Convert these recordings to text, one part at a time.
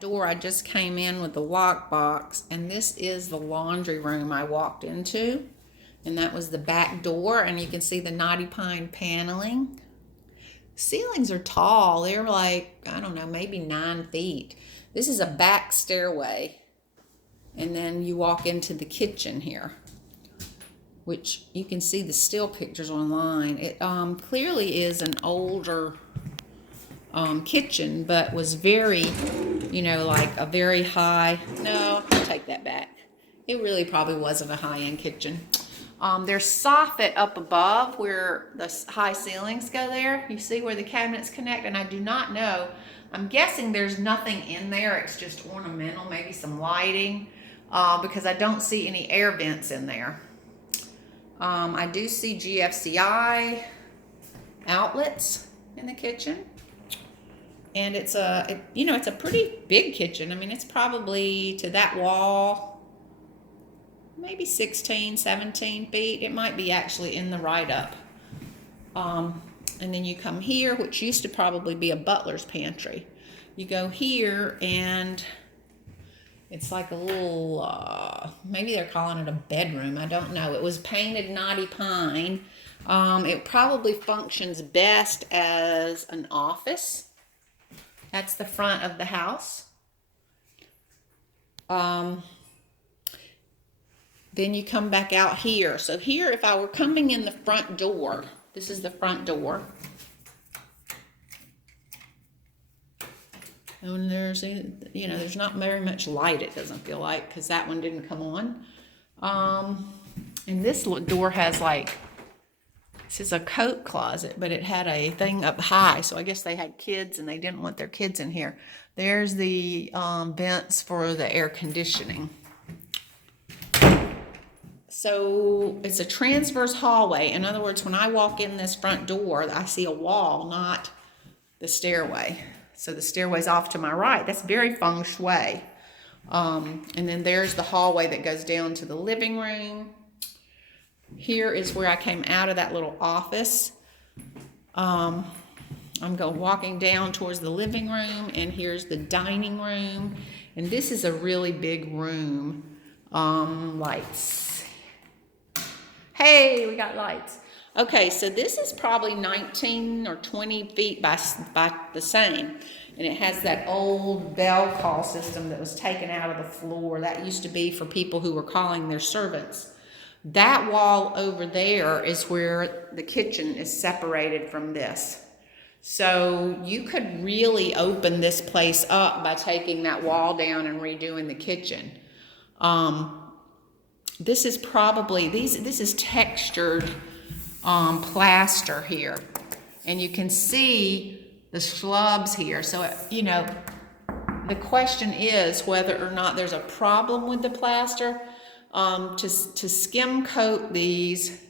door I just came in with the lockbox, and this is the laundry room I walked into, and that was the back door, and you can see the knotty pine paneling. Ceilings are tall. They're like, I don't know, maybe 9 feet. This is a back stairway, and then you walk into the kitchen here, which you can see the still pictures online. It clearly is an older kitchen, but was very, like a very high, no, I'll take that back. It really probably wasn't a high-end kitchen. There's soffit up above where the high ceilings go there. You see where the cabinets connect, and I do not know. I'm guessing there's nothing in there. It's just ornamental, maybe some lighting, because I don't see any air vents in there. I do see GFCI outlets in the kitchen. And it's it's a pretty big kitchen. I mean, it's probably to that wall, maybe 16, 17 feet. It might be actually in the write-up. And then you come here, which used to probably be a butler's pantry. You go here, and it's like a little, maybe they're calling it a bedroom. I don't know. It was painted knotty pine. It probably functions best as an office. That's the front of the house. Then you come back out here. So here, if I were coming in the front door, this is the front door. And there's, there's not very much light, it doesn't feel like, because that one didn't come on. And this door has this is a coat closet, but it had a thing up high, so I guess they had kids and they didn't want their kids in here. There's the vents for the air conditioning. So it's a transverse hallway. In other words, when I walk in this front door, I see a wall, not the stairway. So the stairway's off to my right. That's very feng shui. And then there's the hallway that goes down to the living room. Here is where I came out of that little office. I'm walking down towards the living room, and here's the dining room. And this is a really big room. Lights. Hey, we got lights. Okay, so this is probably 19 or 20 feet by the same. And it has that old bell call system that was taken out of the floor. That used to be for people who were calling their servants. That wall over there is where the kitchen is separated from this. So you could really open this place up by taking that wall down and redoing the kitchen. This is probably, this is textured plaster here. And you can see the schlubs here. So, the question is whether or not there's a problem with the plaster. To skim coat these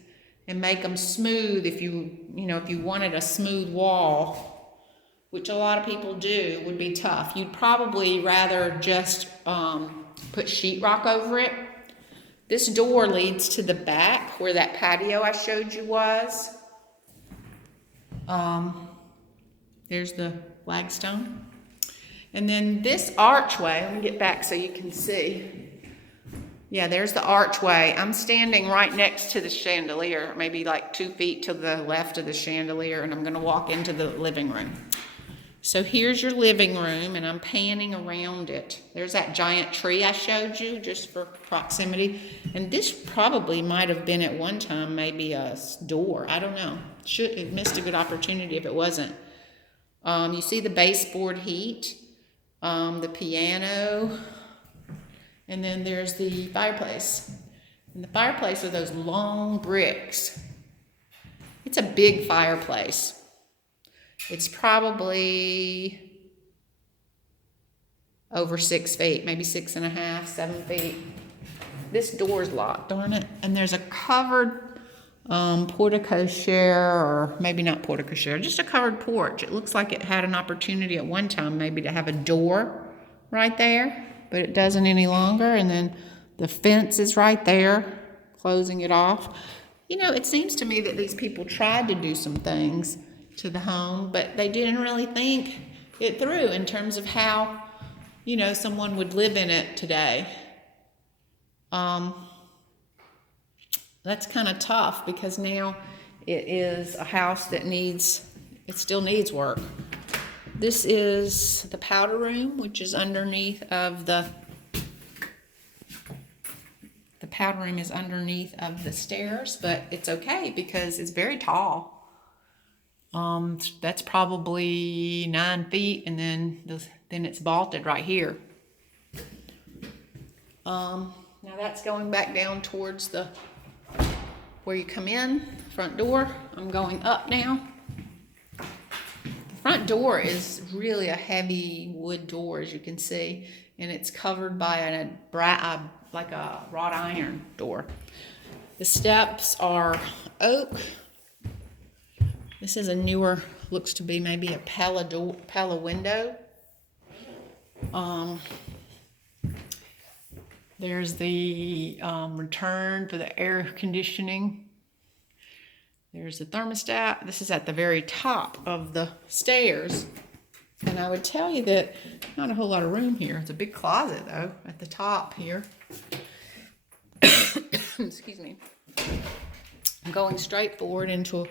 and make them smooth if you wanted a smooth wall, which a lot of people do, would be tough. You'd probably rather just put sheetrock over it. This door leads to the back where that patio I showed you was. There's the flagstone. And then this archway, let me get back so you can see. Yeah, there's the archway. I'm standing right next to the chandelier, maybe like 2 feet to the left of the chandelier, and I'm going to walk into the living room. So here's your living room, and I'm panning around it. There's that giant tree I showed you just for proximity. And this probably might have been at one time maybe a door. I don't know. It missed a good opportunity if it wasn't. You see the baseboard heat, the piano. And then there's the fireplace. And the fireplace are those long bricks. It's a big fireplace. It's probably over 6 feet, maybe 6.5, 7 feet. This door's locked, darn it. And there's a covered porte-cochere, or maybe not porte-cochere, just a covered porch. It looks like it had an opportunity at one time maybe to have a door right there, but it doesn't any longer. And then the fence is right there, closing it off. It seems to me that these people tried to do some things to the home, but they didn't really think it through in terms of how, you know, someone would live in it today. That's kind of tough because now it is a house that still needs work. This is the powder room, which is underneath of the powder room is underneath of the stairs, but it's okay because it's very tall. That's probably 9 feet, and then it's vaulted right here. Now that's going back down towards where you come in, front door. I'm going up now. The front door is really a heavy wood door, as you can see, and it's covered by like a wrought iron door. The steps are oak. This is a newer, looks to be maybe a Pella window. There's the return for the air conditioning. There's the thermostat. This is at the very top of the stairs. And I would tell you that not a whole lot of room here. It's a big closet, though, at the top here. Excuse me. I'm going straight forward into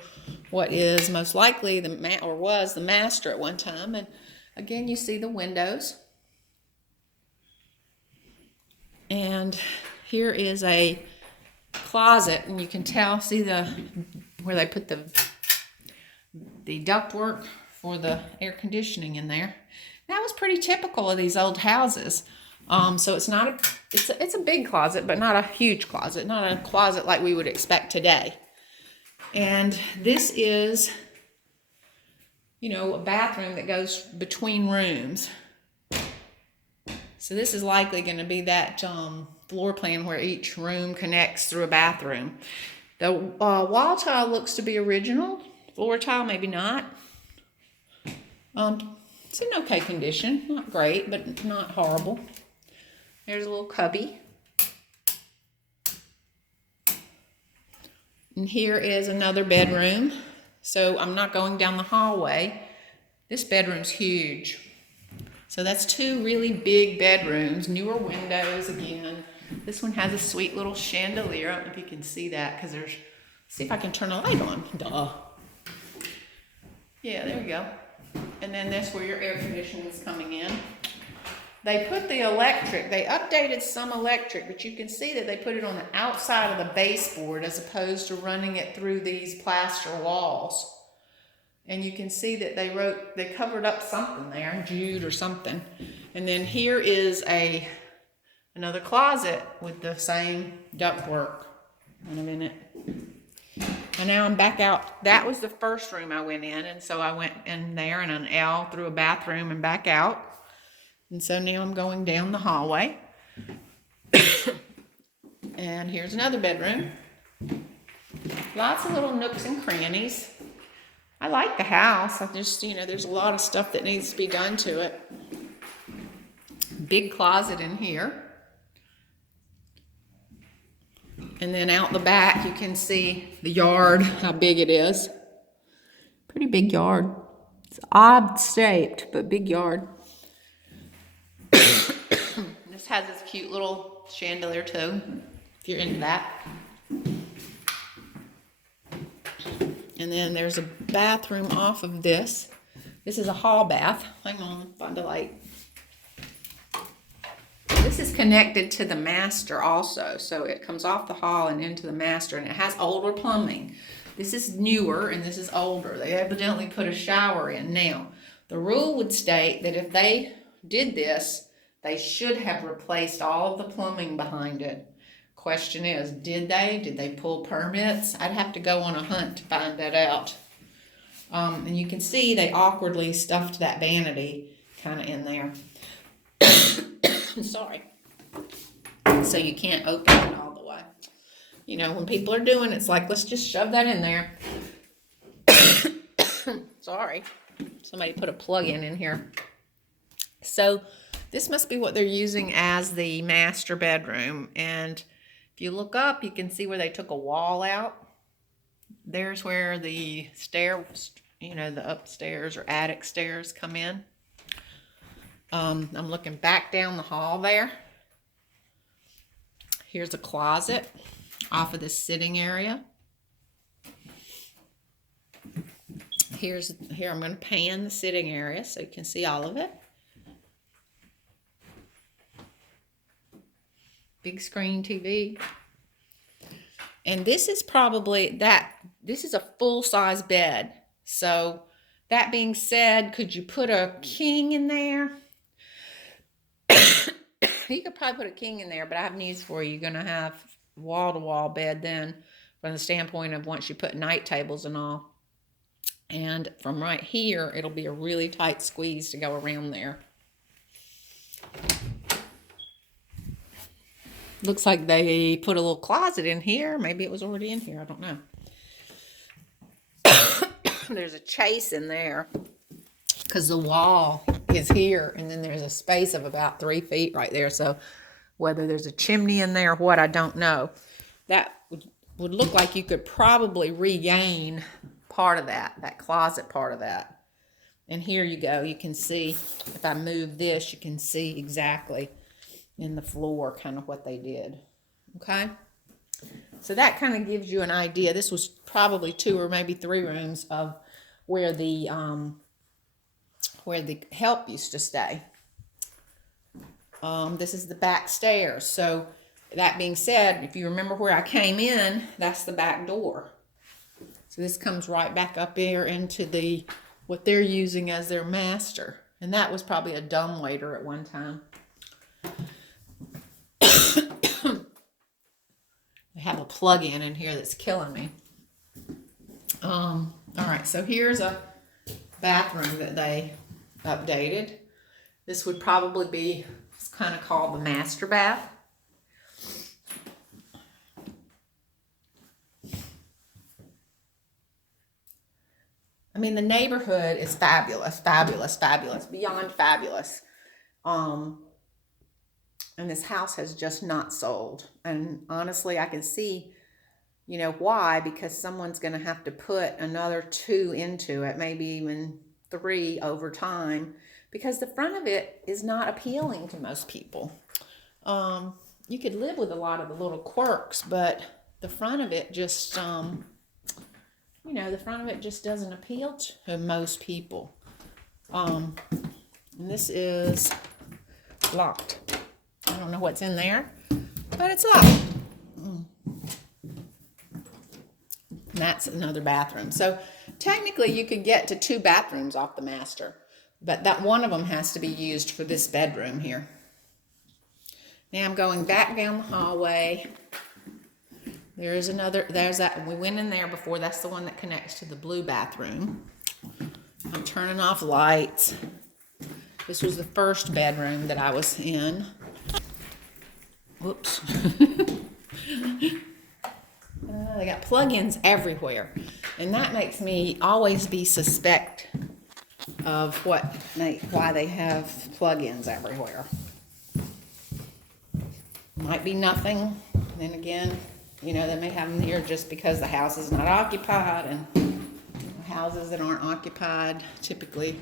what is most likely was the master at one time. And again, you see the windows. And here is a closet, and you can see where they put the ductwork for the air conditioning in there. That was pretty typical of these old houses. So it's a big closet, but not a huge closet, not a closet like we would expect today. And this is, you know, a bathroom that goes between rooms. So this is likely going to be that floor plan where each room connects through a bathroom. The wall tile looks to be original. Floor tile, maybe not. It's in okay condition. Not great, but not horrible. There's a little cubby. And here is another bedroom. So I'm not going down the hallway. This bedroom's huge. So that's 2 really big bedrooms, newer windows again. This one has a sweet little chandelier. I don't know if you can see that because see if I can turn a light on. Duh. Yeah, there we go. And then that's where your air conditioning is coming in. They put the electric, they updated some electric, but you can see that they put it on the outside of the baseboard as opposed to running it through these plaster walls. And you can see that they covered up something there, Jude or something. And then here is another closet with the same ductwork. In a minute. And now I'm back out. That was the first room I went in, and so I went in there in an L through a bathroom and back out. And so now I'm going down the hallway. And here's another bedroom. Lots of little nooks and crannies. I like the house. I just, there's a lot of stuff that needs to be done to it. Big closet in here. And then out the back, you can see the yard, how big it is. Pretty big yard. It's odd shaped, but big yard. This has this cute little chandelier too, if you're into that. And then there's a bathroom off of this. This is a hall bath. Hang on, find the light. This is connected to the master also. So it comes off the hall and into the master, and it has older plumbing. This is newer and this is older. They evidently put a shower in. Now, the rule would state that if they did this, they should have replaced all of the plumbing behind it. Question is, did they? Did they pull permits? I'd have to go on a hunt to find that out. And you can see they awkwardly stuffed that vanity kind of in there. Sorry. So you can't open it all the way. When people are doing it's like, let's just shove that in there. Sorry. Somebody put a plug in here. So this must be what they're using as the master bedroom. And if you look up, you can see where they took a wall out. There's where the stairs, the upstairs or attic stairs come in. I'm looking back down the hall there. Here's a closet off of this sitting area. Here I'm going to pan the sitting area so you can see all of it. Big screen TV. And this is probably this is a full-size bed. So that being said, could you put a king in there? You could probably put a king in there, but I have news for you. You're going to have wall-to-wall bed then from the standpoint of once you put night tables and all. And from right here, it'll be a really tight squeeze to go around there. Looks like they put a little closet in here. Maybe it was already in here. I don't know. There's a chase in there because the wall is here, and then there's a space of about 3 feet right there. So whether there's a chimney in there or what, I don't know. That would look like you could probably regain part of that closet part of that. And here you go. You can see, if I move this, you can see exactly in the floor kind of what they did. Okay? So that kind of gives you an idea. This was probably 2 or maybe 3 rooms of where the help used to stay. This is the back stairs. So that being said, if you remember where I came in, that's the back door. So this comes right back up here into what they're using as their master. And that was probably a dumbwaiter at one time. I have a plug-in in here that's killing me. All right, so here's a bathroom that they updated. This would probably be, it's kind of called the master bath. I mean, the neighborhood is fabulous, fabulous, fabulous, beyond fabulous. And this house has just not sold. And honestly, I can see, why, because someone's going to have to put another 2 into it, maybe even 3 over time, because the front of it is not appealing to most people. You could live with a lot of the little quirks, but the front of it just, the front of it just doesn't appeal to most people. And this is locked. I don't know what's in there, but it's locked. And that's another bathroom. So technically you could get to 2 bathrooms off the master, but that one of them has to be used for this bedroom here. Now I'm going back down the hallway. There's that, we went in there before. That's the one that connects to the blue bathroom. I'm turning off lights. This was the first bedroom that I was in. Whoops. They got plug-ins everywhere. And that makes me always be suspect of why they have plug-ins everywhere. Might be nothing. Then again, they may have them here just because the house is not occupied, and houses that aren't occupied typically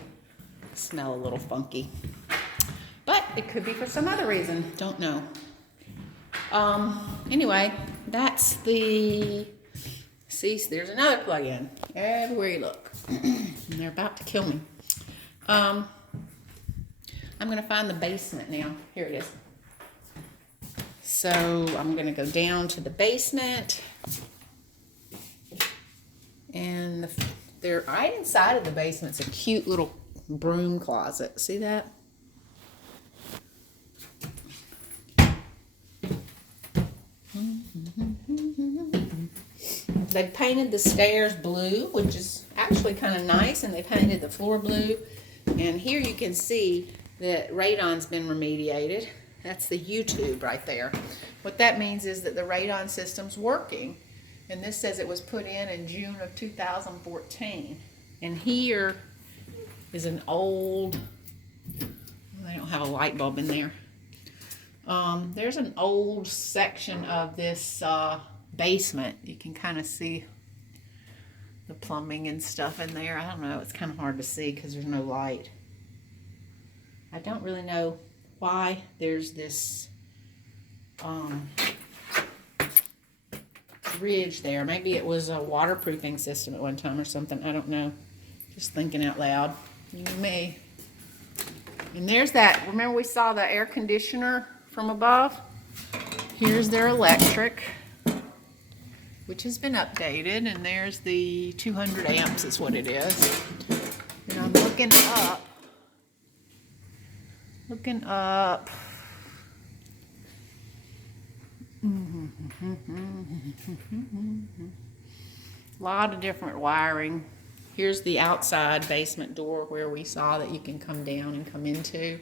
smell a little funky. But it could be for some other reason. Don't know. Anyway, that's see, there's another plug-in everywhere you look. And they're about to kill me. I'm going to find the basement now. Here it is. So I'm going to go down to the basement. And right inside of the basement's a cute little broom closet. See that? They painted the stairs blue, which is actually kind of nice, and they painted the floor blue. And here you can see that radon's been remediated. That's the YouTube right there. What that means is that the radon system's working. And this says it was put in June of 2014. And here is an old, they don't have a light bulb in there. There's an old section of this basement. You can kind of see the plumbing and stuff in there. I don't know, it's kind of hard to see because there's no light. I don't really know why there's this ridge there. Maybe it was a waterproofing system at one time or something. I don't know. Just thinking out loud. You may. And there's that. Remember we saw the air conditioner from above? Here's their electric, which has been updated. And there's the 200 amps is what it is. And I'm looking up. A lot of different wiring. Here's the outside basement door where we saw that you can come down and come into.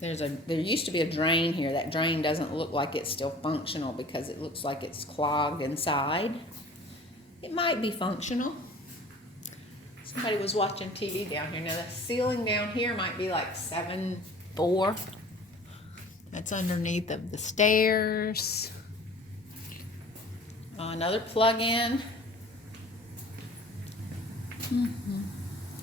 There used to be a drain here. That drain doesn't look like it's still functional because it looks like it's clogged inside. It might be functional. Somebody was watching TV down here. Now the ceiling down here might be like 7'4". That's underneath of the stairs. Another plug-in. And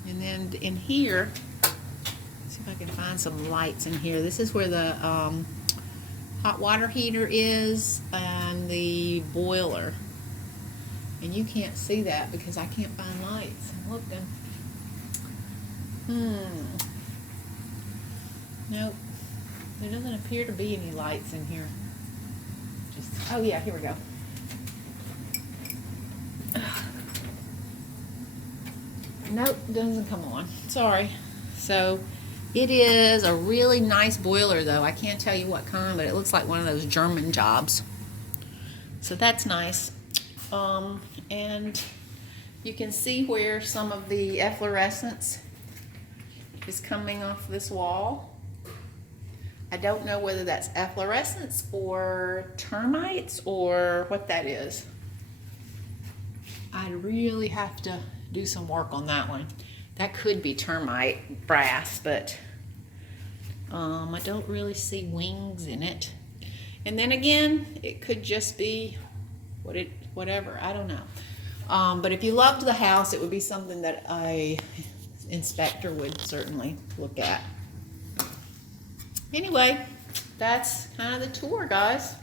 then in here, let's see if I can find some lights in here. This is where the hot water heater is and the boiler. And you can't see that because I can't find lights. I'm looking. Nope. There doesn't appear to be any lights in here. Oh yeah, here we go. Nope, doesn't come on. Sorry. So it is a really nice boiler though. I can't tell you what kind, but it looks like one of those German jobs. So that's nice. And you can see where some of the efflorescence is coming off this wall. I don't know whether that's efflorescence or termites or what that is. I'd really have to do some work on that one. That could be termite brass, but I don't really see wings in it. And then again, it could just be whatever, I don't know. But if you loved the house, it would be something that a inspector would certainly look at. Anyway, that's kind of the tour, guys.